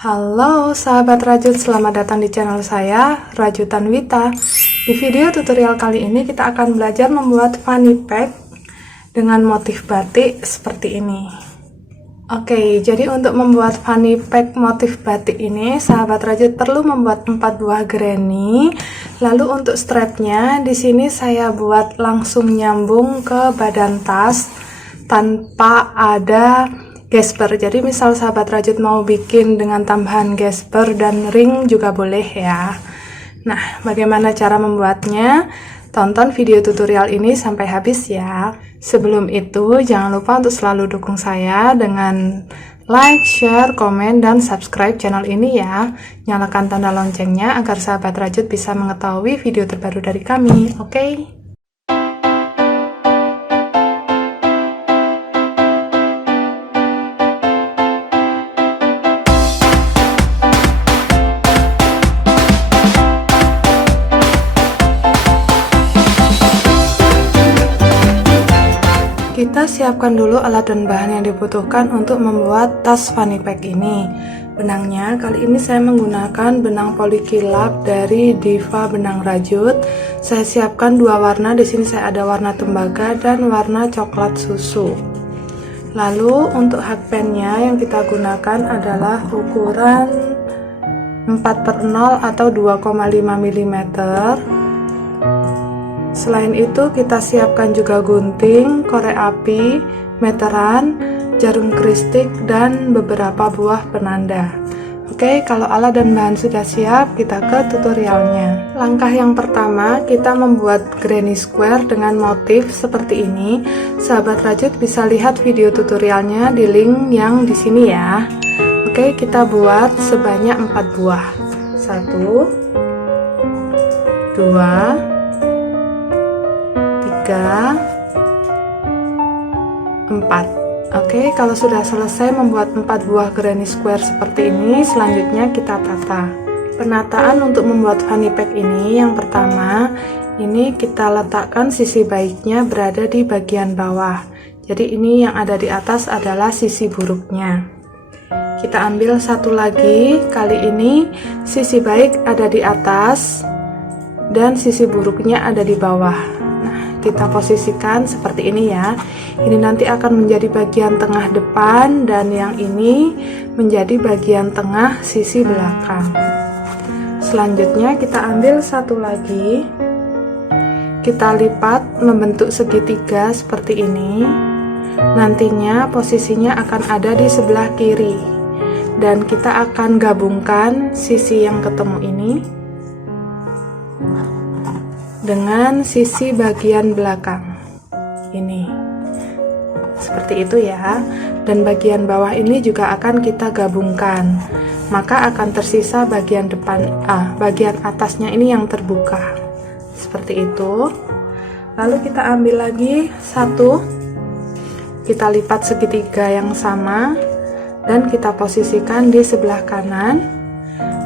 Halo sahabat rajut, selamat datang di channel saya, Rajutan Wita. Di video tutorial kali ini kita akan belajar membuat fanny pack dengan motif batik seperti ini. Oke, jadi untuk membuat fanny pack motif batik ini, sahabat rajut perlu membuat 4 buah granny. Lalu untuk strapnya, di sini saya buat langsung nyambung ke badan tas tanpa ada gesper. Jadi misal sahabat rajut mau bikin dengan tambahan gesper dan ring juga boleh ya. Nah, bagaimana cara membuatnya? Tonton video tutorial ini sampai habis ya. Sebelum itu, jangan lupa untuk selalu dukung saya dengan like, share, komen, dan subscribe channel ini ya. Nyalakan tanda loncengnya agar sahabat rajut bisa mengetahui video terbaru dari kami, oke? Kita siapkan dulu alat dan bahan yang dibutuhkan untuk membuat tas fanny pack ini. Benangnya kali ini saya menggunakan benang polikilap dari Diva Benang Rajut. Saya siapkan dua warna. Di sini saya ada warna tembaga dan warna coklat susu. Lalu untuk hakpennya yang kita gunakan adalah ukuran 4/0 atau 2,5 mm. Selain itu kita siapkan juga gunting, korek api, meteran, jarum kristik, dan beberapa buah penanda. Oke, kalau alat dan bahan sudah siap, kita ke tutorialnya. Langkah yang pertama, kita membuat granny square dengan motif seperti ini. Sahabat rajut bisa lihat video tutorialnya di link yang di sini ya. Oke, kita buat sebanyak 4 buah. 1 2 4. Oke, kalau sudah selesai membuat 4 buah granny square seperti ini, selanjutnya kita tata. Penataan untuk membuat fanny pack ini, yang pertama ini kita letakkan sisi baiknya berada di bagian bawah. Jadi ini yang ada di atas adalah sisi buruknya. Kita ambil satu lagi, kali ini sisi baik ada di atas dan sisi buruknya ada di bawah. Kita posisikan seperti ini ya. Ini nanti akan menjadi bagian tengah depan dan yang ini menjadi bagian tengah sisi belakang. Selanjutnya kita ambil satu lagi, kita lipat membentuk segitiga seperti ini. Nantinya posisinya akan ada di sebelah kiri dan kita akan gabungkan sisi yang ketemu ini dengan sisi bagian belakang ini seperti itu ya, dan bagian bawah ini juga akan kita gabungkan, maka akan tersisa bagian depan bagian atasnya ini yang terbuka seperti itu. Lalu kita ambil lagi satu, kita lipat segitiga yang sama dan kita posisikan di sebelah kanan,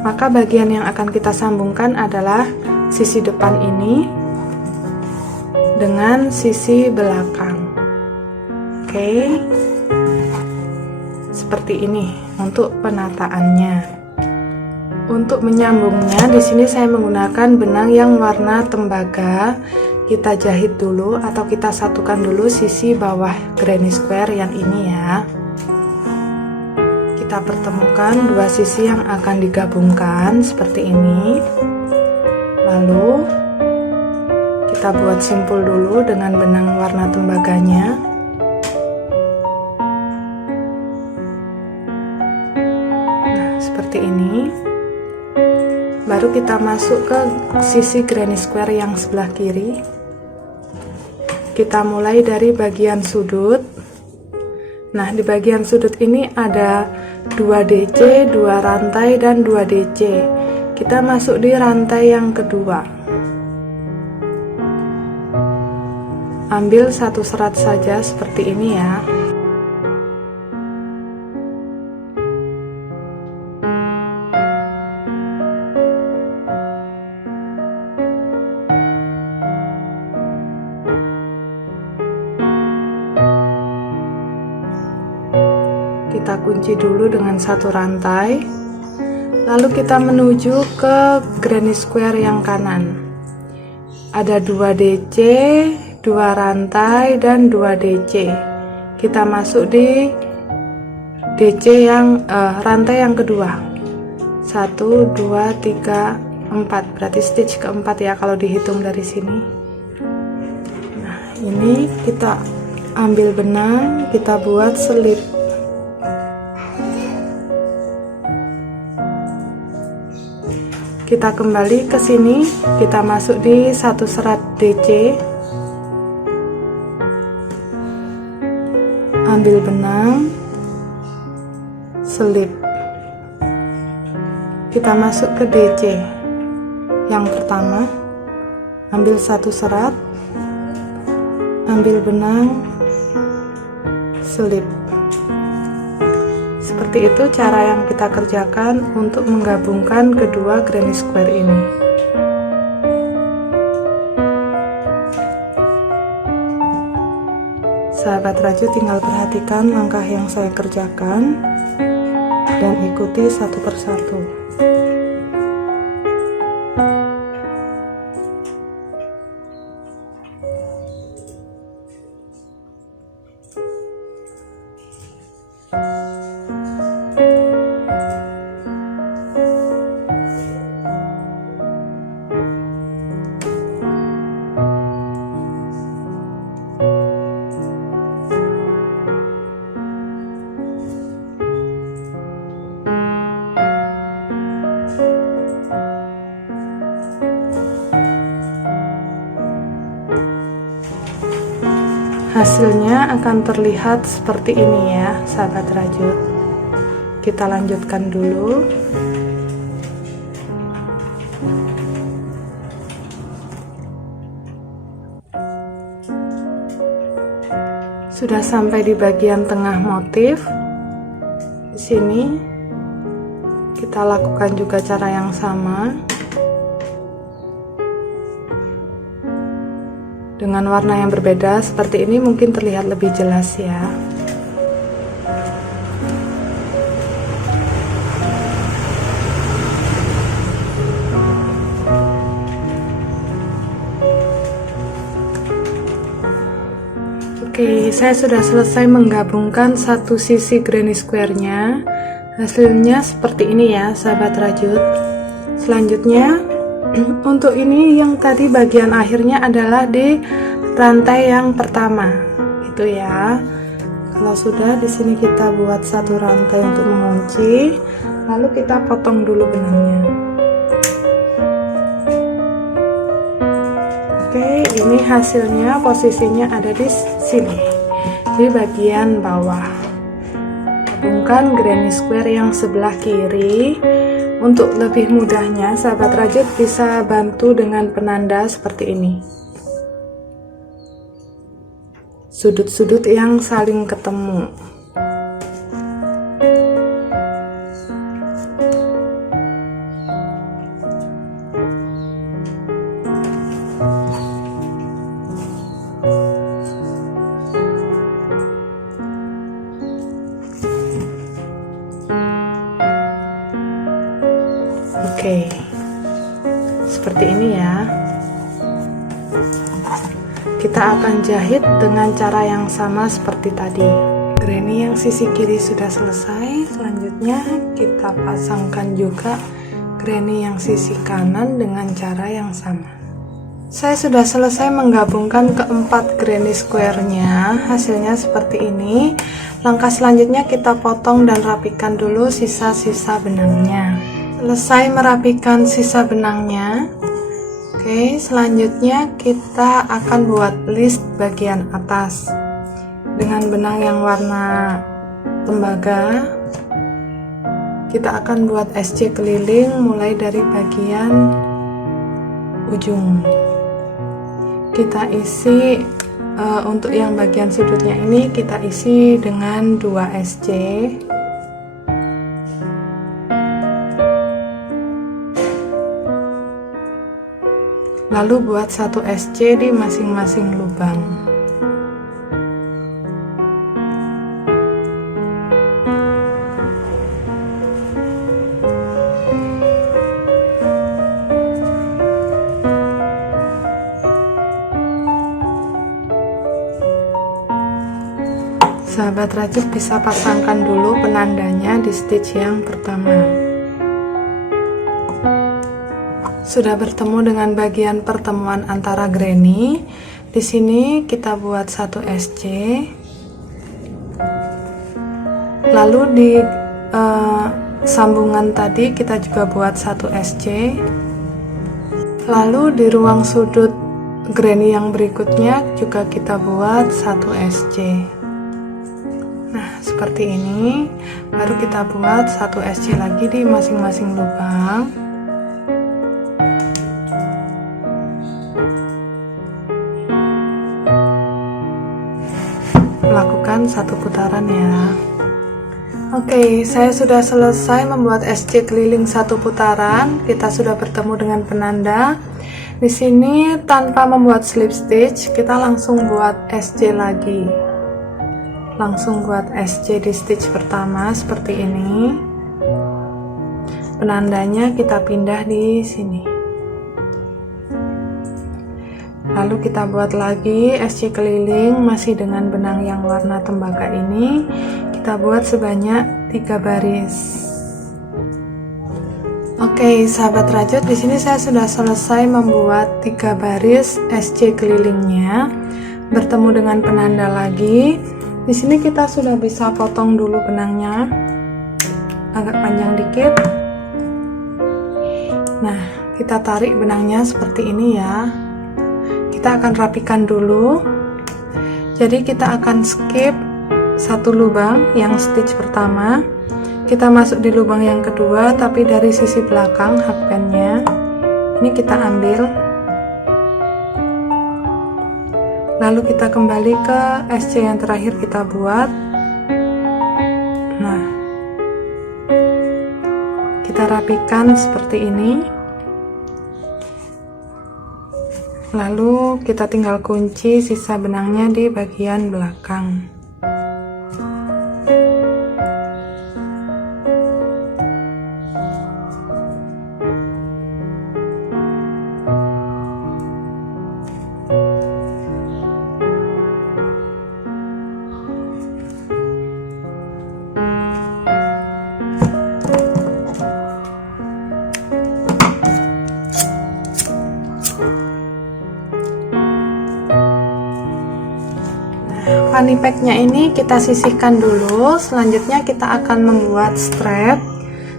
maka bagian yang akan kita sambungkan adalah sisi depan ini dengan sisi belakang. Oke, seperti ini untuk penataannya. Untuk menyambungnya, di sini saya menggunakan benang yang warna tembaga. Kita jahit dulu atau kita satukan dulu sisi bawah granny square yang ini ya. Kita pertemukan dua sisi yang akan digabungkan seperti ini. Lalu kita buat simpul dulu dengan benang warna tembaganya. Nah, seperti ini. Baru kita masuk ke sisi granny square yang sebelah kiri. Kita mulai dari bagian sudut. Nah, di bagian sudut ini ada 2 DC, 2 rantai, dan 2 DC. Kita masuk di rantai yang kedua. Ambil satu serat saja seperti ini ya. Kita kunci dulu dengan satu rantai. Lalu kita menuju ke granny square yang kanan. Ada 2 DC, 2 rantai, dan 2 DC. Kita masuk di DC yang rantai yang kedua. 1, 2, 3, 4. Berarti stitch keempat ya kalau dihitung dari sini. Nah, ini kita ambil benang, kita buat selip. Kita kembali ke sini, kita masuk di satu serat DC, ambil benang, selip, kita masuk ke DC yang pertama, ambil satu serat, ambil benang, selip. Seperti itu cara yang kita kerjakan untuk menggabungkan kedua granny square ini. Sahabat raju tinggal perhatikan langkah yang saya kerjakan dan ikuti satu persatu. Hasilnya akan terlihat seperti ini ya, sahabat rajut. Kita lanjutkan dulu. Sudah sampai di bagian tengah motif. Di sini kita lakukan juga cara yang sama. Dengan warna yang berbeda seperti ini mungkin terlihat lebih jelas ya. Oke, saya sudah selesai menggabungkan satu sisi granny square-nya. Hasilnya seperti ini ya, sahabat rajut. Selanjutnya untuk ini yang tadi bagian akhirnya adalah di rantai yang pertama, gitu ya. Kalau sudah di sini kita buat satu rantai untuk mengunci, lalu kita potong dulu benangnya. Oke, ini hasilnya, posisinya ada di sini, di bagian bawah. Gabungkan granny square yang sebelah kiri. Untuk lebih mudahnya, sahabat rajut bisa bantu dengan penanda seperti ini. Sudut-sudut yang saling ketemu. Oke, seperti ini ya. Kita akan jahit dengan cara yang sama seperti tadi. Granny yang sisi kiri sudah selesai. Selanjutnya kita pasangkan juga granny yang sisi kanan dengan cara yang sama. Saya sudah selesai menggabungkan keempat granny square-nya. Hasilnya seperti ini. Langkah selanjutnya kita potong dan rapikan dulu sisa-sisa benangnya. Selesai merapikan sisa benangnya. Oke, selanjutnya kita akan buat list bagian atas dengan benang yang warna tembaga. Kita akan buat SC keliling mulai dari bagian ujung. Kita isi untuk yang bagian sudutnya ini kita isi dengan 2 SC. Lalu buat satu SC di masing-masing lubang. sahabat rajut bisa pasangkan dulu penandanya di stitch yang pertama. Sudah bertemu dengan bagian pertemuan antara granny. Di sini kita buat 1 SC. Lalu di sambungan tadi kita juga buat 1 SC. Lalu di ruang sudut granny yang berikutnya juga kita buat 1 SC. Nah, seperti ini. Baru kita buat 1 SC lagi di masing-masing lubang. Lakukan 1 putaran ya. Oke, saya sudah selesai membuat SC keliling 1 putaran. Kita sudah bertemu dengan penanda. Di sini tanpa membuat slip stitch, kita langsung buat SC lagi. Langsung buat SC di stitch pertama seperti ini. Penandanya kita pindah di sini. Lalu kita buat lagi SC keliling masih dengan benang yang warna tembaga ini. Kita buat sebanyak 3 baris. Oke, sahabat rajut, di sini saya sudah selesai membuat 3 baris SC kelilingnya. Bertemu dengan penanda lagi. Di sini kita sudah bisa potong dulu benangnya. Agak panjang dikit. Nah, kita tarik benangnya seperti ini ya. Kita akan rapikan dulu. Jadi kita akan skip 1 lubang yang stitch pertama. Kita masuk di lubang yang kedua, tapi dari sisi belakang hakpennya. Ini kita ambil. Lalu kita kembali ke SC yang terakhir kita buat. Nah, kita rapikan seperti ini. Lalu kita tinggal kunci sisa benangnya di bagian belakang. Fanny packnya ini kita sisihkan dulu. Selanjutnya kita akan membuat strap.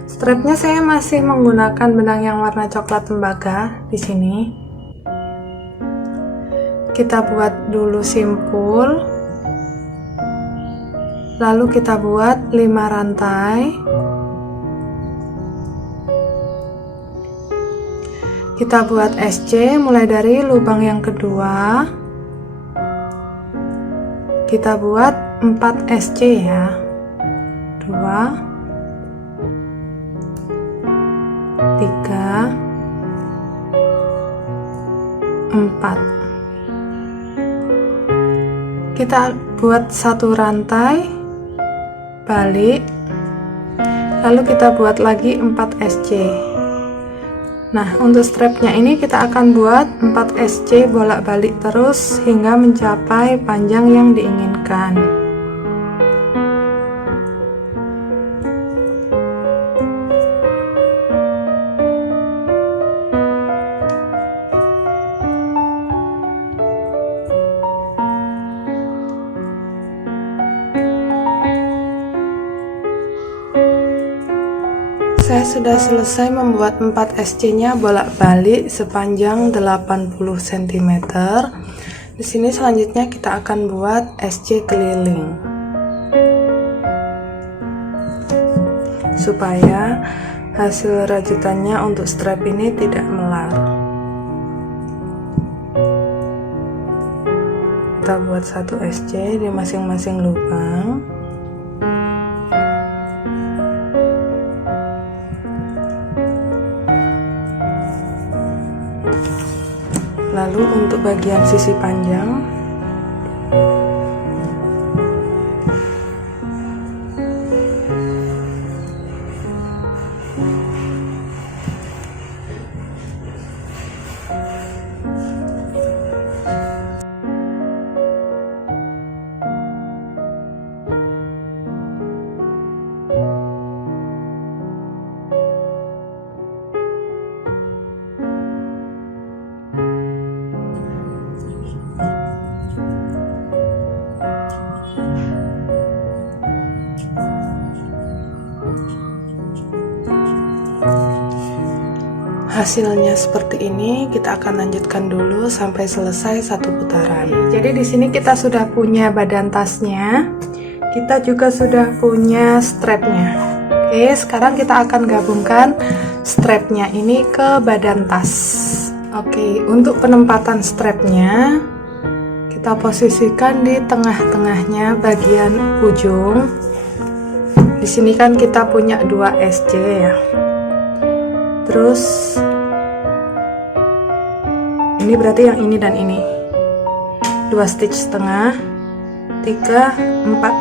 Strapnya saya masih menggunakan benang yang warna coklat tembaga di sini. Kita buat dulu simpul. Lalu kita buat 5 rantai. Kita buat SC mulai dari lubang yang kedua. Kita buat 4 SC ya. 2 3 4. Kita buat 1 rantai, balik, lalu kita buat lagi 4 SC. Nah, untuk strapnya ini kita akan buat 4 SC bolak-balik terus hingga mencapai panjang yang diinginkan. Saya sudah selesai membuat 4 SC nya bolak-balik sepanjang 80 cm. Di sini selanjutnya kita akan buat SC keliling supaya hasil rajutannya untuk strap ini tidak melar. Kita buat 1 SC di masing-masing lubang. Lalu untuk bagian sisi panjang Hasilnya seperti ini, kita akan lanjutkan dulu sampai selesai satu putaran. Jadi di sini kita sudah punya badan tasnya, kita juga sudah punya strapnya. Oke, sekarang kita akan gabungkan strapnya ini ke badan tas. Oke, untuk penempatan strapnya, kita posisikan di tengah-tengahnya bagian ujung. Di sini kan kita punya 2 SC ya. Terus ini berarti yang ini dan ini 2 stitch setengah, 3, 4.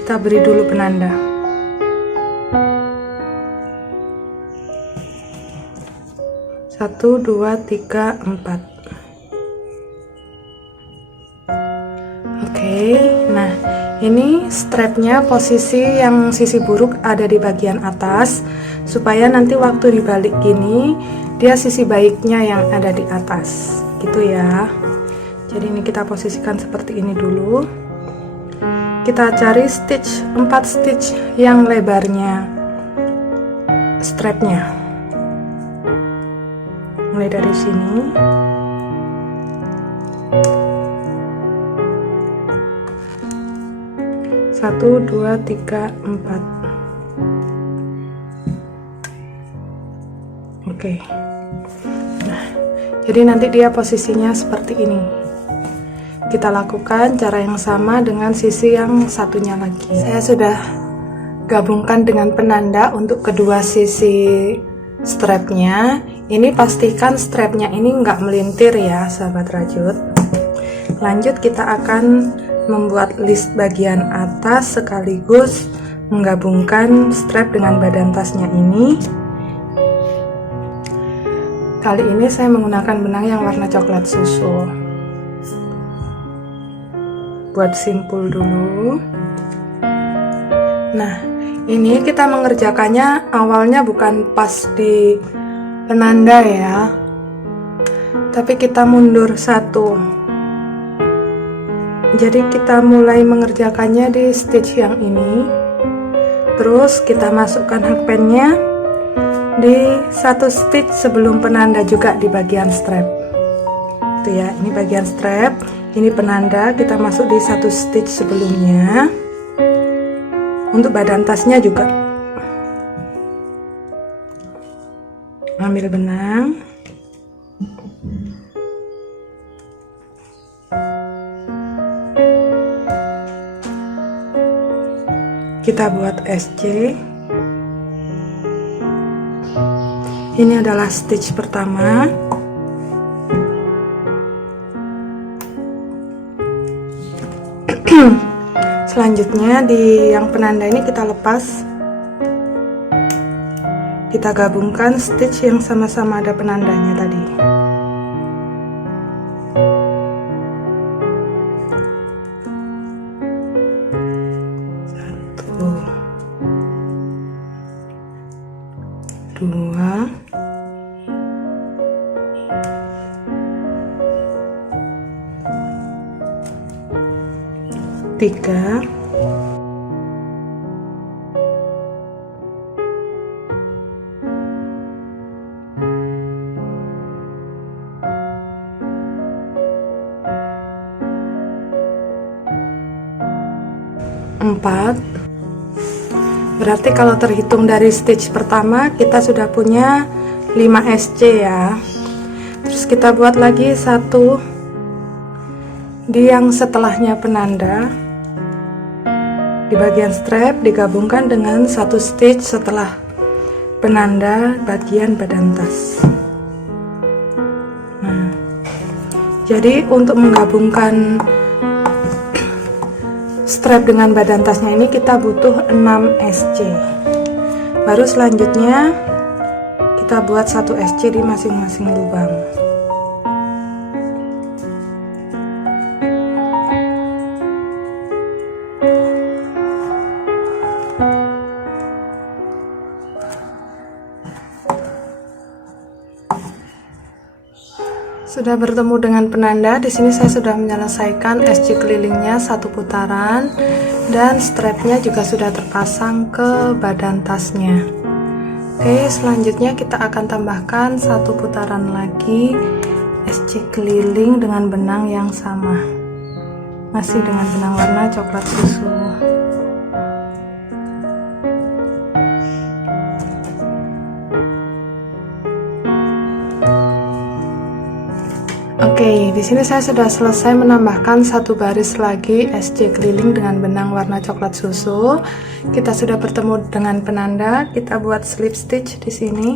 Kita beri dulu penanda. Satu, 2, 3, 4. Oke, nah ini strapnya posisi yang sisi buruk ada di bagian atas, supaya nanti waktu dibalik gini dia sisi baiknya yang ada di atas gitu ya. Jadi ini kita posisikan seperti ini dulu. Kita cari stitch 4 stitch yang lebarnya strapnya, mulai dari sini. Satu, 2, 3, 4. Oke. Nah, jadi nanti dia posisinya seperti ini. Kita lakukan cara yang sama dengan sisi yang satunya lagi. Saya sudah gabungkan dengan penanda untuk kedua sisi strapnya. Ini pastikan strapnya ini nggak melintir ya, sahabat rajut. Lanjut kita akan membuat list bagian atas sekaligus menggabungkan strap dengan badan tasnya ini. Kali ini saya menggunakan benang yang warna coklat susu. Buat simpul dulu. Nah, ini kita mengerjakannya awalnya bukan pas di penanda ya, tapi kita mundur 1. Jadi kita mulai mengerjakannya di stitch yang ini, terus kita masukkan hakpennya di 1 stitch sebelum penanda juga di bagian strap. Itu ya, ini bagian strap, ini penanda, kita masuk di 1 stitch sebelumnya. Untuk badan tasnya juga ambil benang, kita buat SC. Ini adalah stitch pertama. Selanjutnya di yang penanda ini kita lepas, kita gabungkan stitch yang sama-sama ada penandanya tadi. Dua, tiga, empat. Berarti kalau terhitung dari stitch pertama kita sudah punya 5 SC ya. Terus kita buat lagi 1 di yang setelahnya penanda, di bagian strap digabungkan dengan 1 stitch setelah penanda bagian badan tas. Nah, jadi untuk menggabungkan strap dengan badan tasnya ini kita butuh 6 SC. Baru selanjutnya kita buat 1 SC di masing-masing lubang. Sudah bertemu dengan penanda, di sini saya sudah menyelesaikan SC kelilingnya 1 putaran dan strapnya juga sudah terpasang ke badan tasnya. Oke, selanjutnya kita akan tambahkan satu putaran lagi SC keliling dengan benang yang sama, masih dengan benang warna coklat susu. Oke, di sini saya sudah selesai menambahkan satu baris lagi SC keliling dengan benang warna coklat susu. Kita sudah bertemu dengan penanda. Kita buat slip stitch di sini.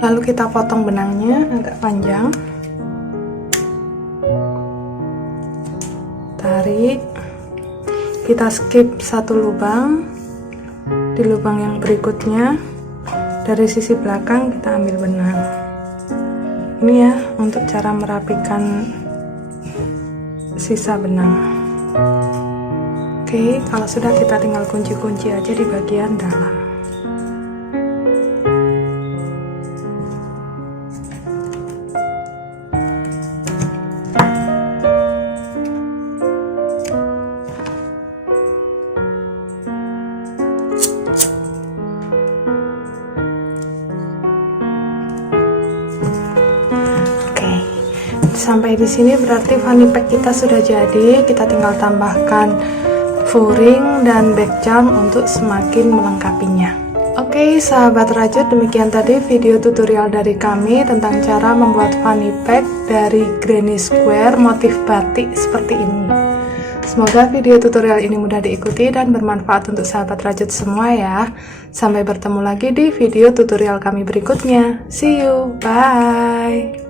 Lalu kita potong benangnya agak panjang. Tarik. Kita skip satu lubang. Di lubang yang berikutnya, dari sisi belakang kita ambil benang. Ini ya untuk cara merapikan sisa benang. Oke, kalau sudah kita tinggal kunci-kunci aja di bagian dalam. Sampai di sini berarti fanny pack kita sudah jadi. Kita tinggal tambahkan furing dan back charm untuk semakin melengkapinya. Oke, sahabat rajut, demikian tadi video tutorial dari kami tentang cara membuat fanny pack dari granny square motif batik seperti ini. Semoga video tutorial ini mudah diikuti dan bermanfaat untuk sahabat rajut semua ya. Sampai bertemu lagi di video tutorial kami berikutnya. See you, bye.